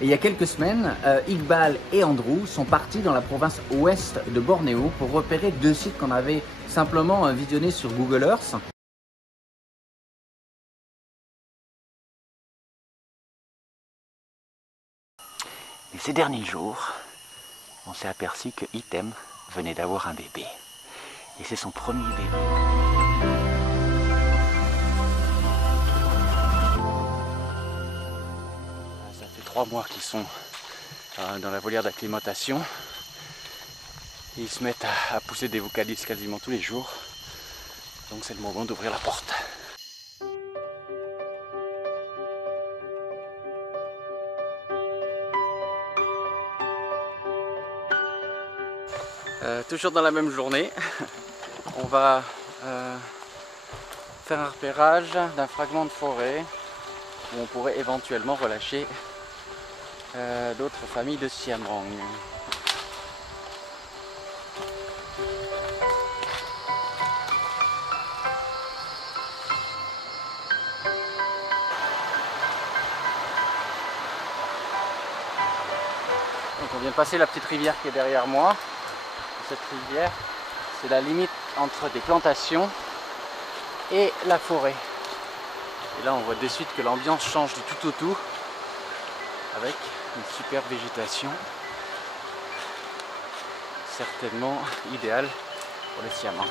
Et il y a quelques semaines, Iqbal et Andrew sont partis dans la province ouest de Bornéo pour repérer deux sites qu'on avait simplement visionnés sur Google Earth. Et ces derniers jours, on s'est aperçu que Item venait d'avoir un bébé. Et c'est son premier bébé. Ça fait 3 mois qu'ils sont dans la volière d'acclimatation. Ils se mettent à pousser des vocalises quasiment tous les jours. Donc c'est le moment d'ouvrir la porte. Toujours dans la même journée, on va faire un repérage d'un fragment de forêt où on pourrait éventuellement relâcher d'autres familles de siamangs. Donc on vient de passer la petite rivière qui est derrière moi. Cette rivière, c'est la limite entre des plantations et la forêt. Et là on voit de suite que l'ambiance change du tout au tout avec une super végétation certainement idéale pour les siamangs.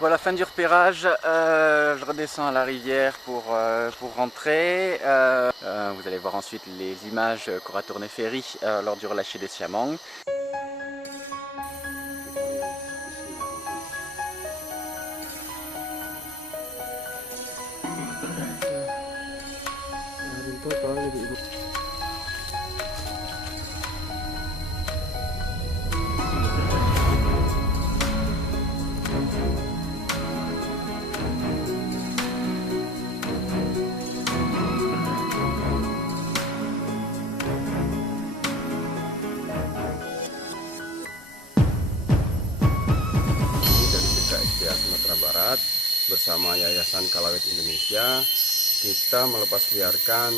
Voilà, fin du repérage, je redescends à la rivière pour rentrer. Vous allez voir ensuite les images qu'aura tourné Ferry lors du relâcher des siamangs. Sumatera Barat bersama Yayasan Kalawet Indonesia, kita melepas liarkan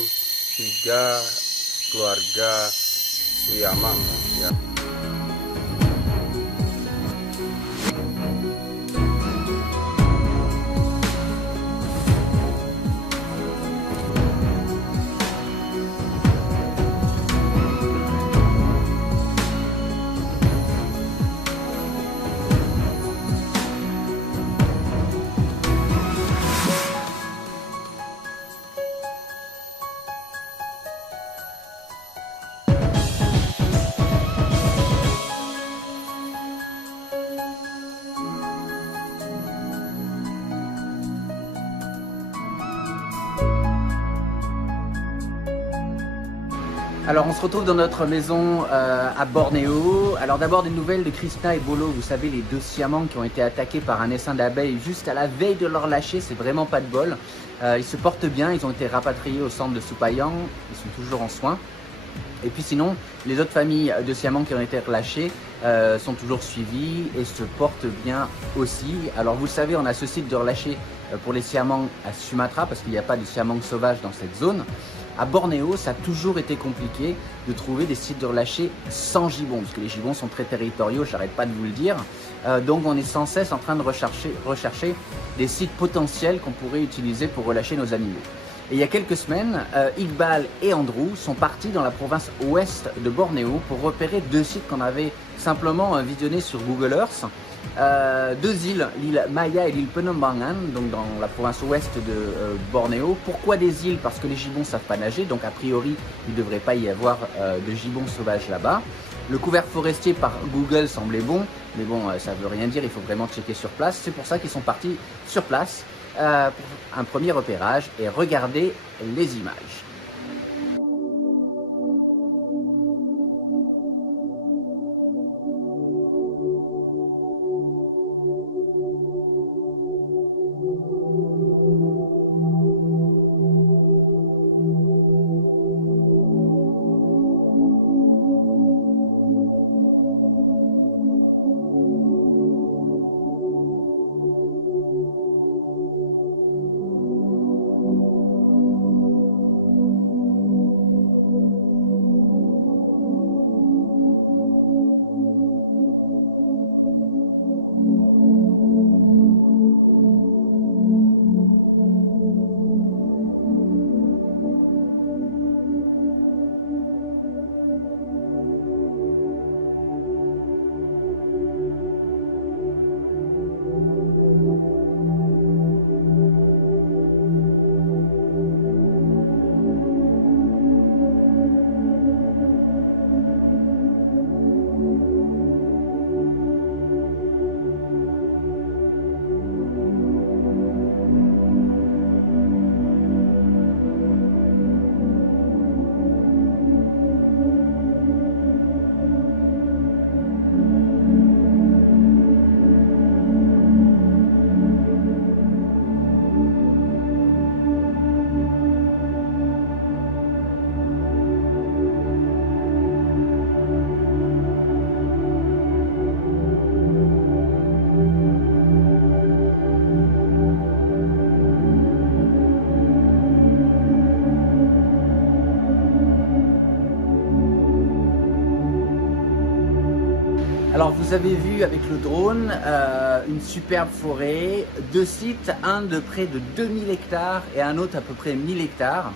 3 keluarga siamang ya. Alors on se retrouve dans notre maison à Bornéo. Alors d'abord des nouvelles de Krishna et Bolo, vous savez les deux siamangs qui ont été attaqués par un essaim d'abeilles juste à la veille de leur lâcher, c'est vraiment pas de bol. Ils se portent bien, ils ont été rapatriés au centre de Supayang, ils sont toujours en soins. Et puis sinon, les autres familles de siamangs qui ont été relâchées sont toujours suivies et se portent bien aussi. Alors vous le savez, on a ce site de relâcher pour les siamangs à Sumatra parce qu'il n'y a pas de siamangs sauvages dans cette zone. À Bornéo, ça a toujours été compliqué de trouver des sites de relâcher sans gibbons, parce que les gibbons sont très territoriaux, j'arrête pas de vous le dire. Donc on est sans cesse en train de rechercher des sites potentiels qu'on pourrait utiliser pour relâcher nos animaux. Et il y a quelques semaines, Iqbal et Andrew sont partis dans la province ouest de Bornéo pour repérer deux sites qu'on avait simplement visionnés sur Google Earth. Deux îles, l'île Maya et l'île Penombangan, donc dans la province ouest de Bornéo. Pourquoi des îles? Parce que les gibbons ne savent pas nager, donc a priori il ne devrait pas y avoir de gibbons sauvages là-bas. Le couvert forestier par Google semblait bon, mais bon, ça ne veut rien dire, il faut vraiment checker sur place. C'est pour ça qu'ils sont partis sur place pour un premier repérage et regarder les images. Alors vous avez vu avec le drone une superbe forêt, 2 sites, un de près de 2000 hectares et un autre à peu près 1000 hectares.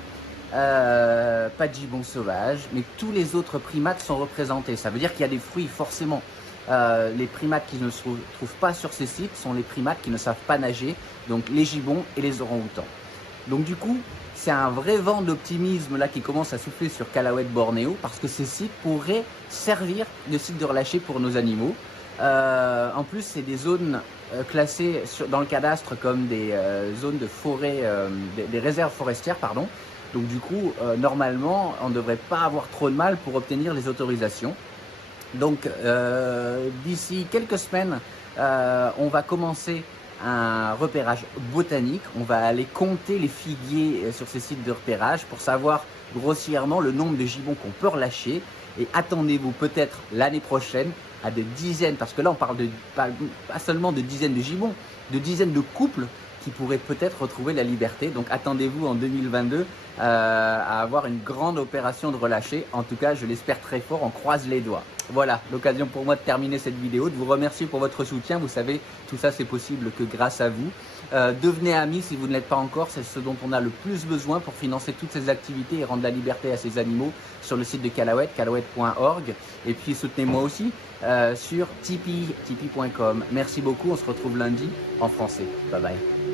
Pas de gibbon sauvage, mais tous les autres primates sont représentés. Ça veut dire qu'il y a des fruits forcément. Les primates qui ne se trouvent pas sur ces sites sont les primates qui ne savent pas nager, donc les gibbons et les orang-outans. Donc du coup, c'est un vrai vent d'optimisme là qui commence à souffler sur Calauet Bornéo parce que ces sites pourraient servir de sites de relâcher pour nos animaux. En plus, c'est des zones classées dans le cadastre comme des zones de forêt, des réserves forestières, pardon. Donc du coup, normalement, on ne devrait pas avoir trop de mal pour obtenir les autorisations. Donc d'ici quelques semaines, on va commencer un repérage botanique. On va aller compter les figuiers sur ces sites de repérage pour savoir grossièrement le nombre de gibbons qu'on peut relâcher. Et attendez-vous peut-être l'année prochaine à des dizaines, parce que là on parle de pas seulement de dizaines de gibbons, de dizaines de couples qui pourraient peut-être retrouver la liberté. Donc attendez-vous en 2022 à avoir une grande opération de relâcher. En tout cas, je l'espère très fort, on croise les doigts. Voilà, l'occasion pour moi de terminer cette vidéo, de vous remercier pour votre soutien. Vous savez, tout ça c'est possible que grâce à vous. Devenez amis si vous ne l'êtes pas encore, c'est ce dont on a le plus besoin pour financer toutes ces activités et rendre la liberté à ces animaux sur le site de Calauet, calauet.org. Et puis soutenez-moi aussi sur Tipeee, tipeee.com. Merci beaucoup, on se retrouve lundi en français. Bye bye.